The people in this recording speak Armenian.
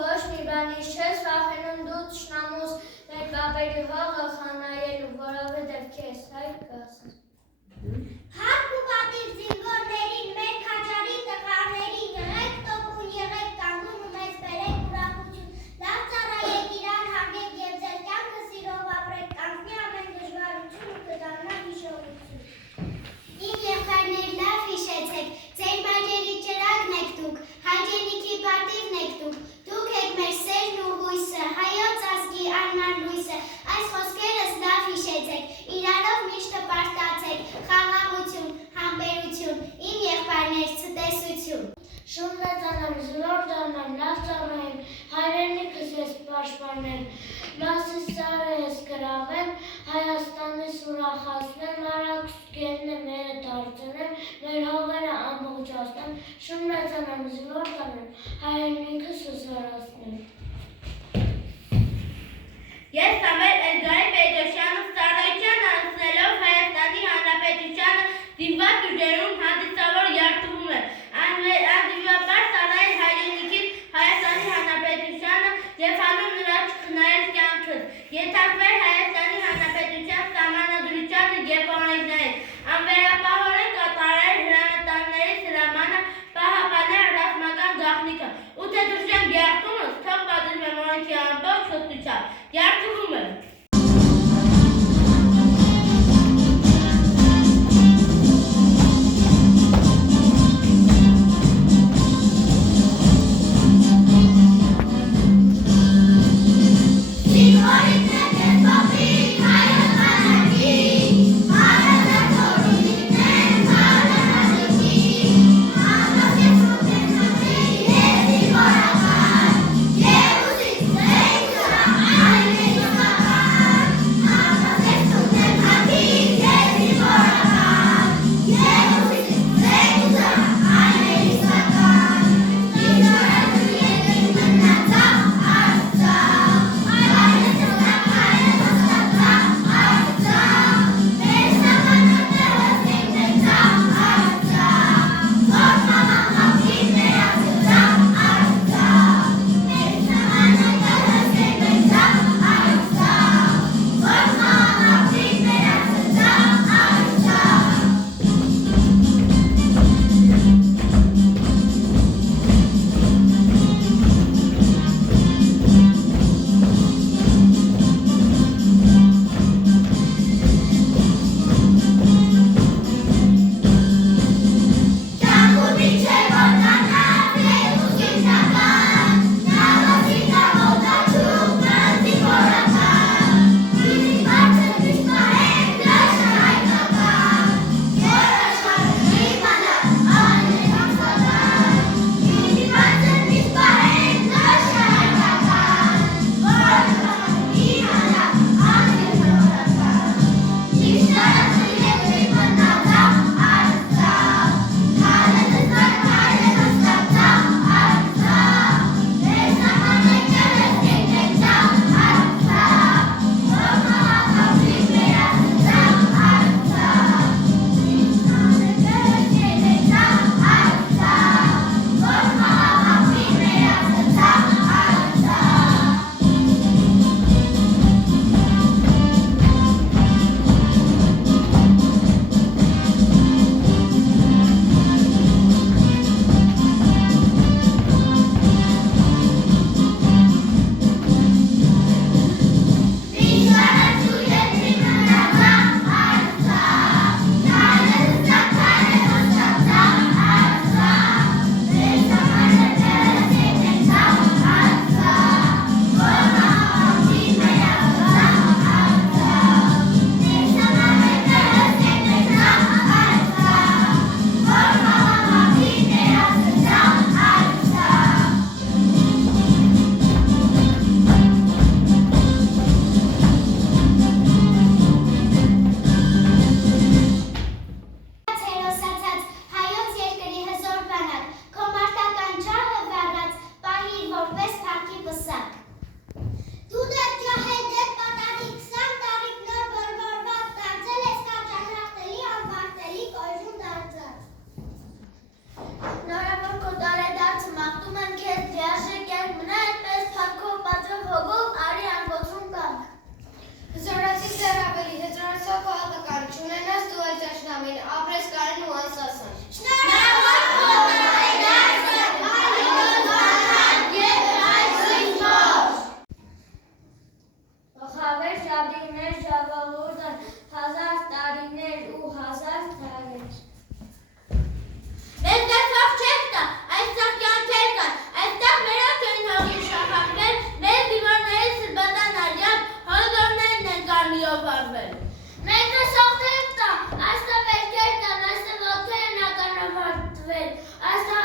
ոչ մի բանից չես վախենում դու թշնամուս մեր կապերի հողը խանայելու, որովհետև քեզ հայ կասես։ Հարգ ու պատիվ զինվորներին, մեր քաջարի տղաներին, եղեք տոկուն, եղեք կանգուն ու մեզ բերեք ուրախություն, լավ ծառայեք իրար հարգեք և ձեր կյանքը սիրով ապրեք, կանգնի ամեն դժվարություն ու կդառնա հիշողություն։ Իմ եղբայրներ լավ հիշեցեք, ձեր բաժերի ճրագն եք դուք, հայրենիքի պատիվն եք դուք եք մեր սերն ու հույսը, հայոց ազգի անմար լույսը, այս խոսքերս լավ հիշեցեք, իրարով միշտ հպարտացեք, խաղաղություն, համբերություն, իմ եղբայրներ ցտեսություն։ Շուն մեծանամ, զորով դառնամ, լավ ծառայեմ, հայրենիքս ես պաշտպանեմ, մասիս սարը ես գրավեմ, Հայաստանից ուրախացնեմ, արագսկերն է մերը դարձնեմ, մեր հողերը ամբողջացնեմ, շուն մեծանամ, զորով դառնամ, հայրենիքս զորացնեմ։ Ես Սամվել Էլգարի Պետրոսյանը ծառայության անցնելով Հայաստանի Հանրապետությանը զինված ուժերում հանդիսավոր երթվում եմ, անձնաբար ծառայել հայրենիքից Հայաստանի Հանրապետությանը և հանուն նրա չխնայել կյանքս, ենթարկվել Հայաստանի Հանրապետության սահմանադրությանը և օրենքներին, անվերապահորեն կատարել հրամանատարների հրամանը, պահպանել ռազմական գաղտնիքը, ու թե դժեմ երթումս, թող պատժվեմ օրենքի ամբողջ հստությամբ, երթվում եմ։ ղեկավարվել։ Մենք հսողտենք տա, այստեղ վերքեր տան, այստեղ ոտքեր են ականավարտվել, այստեղ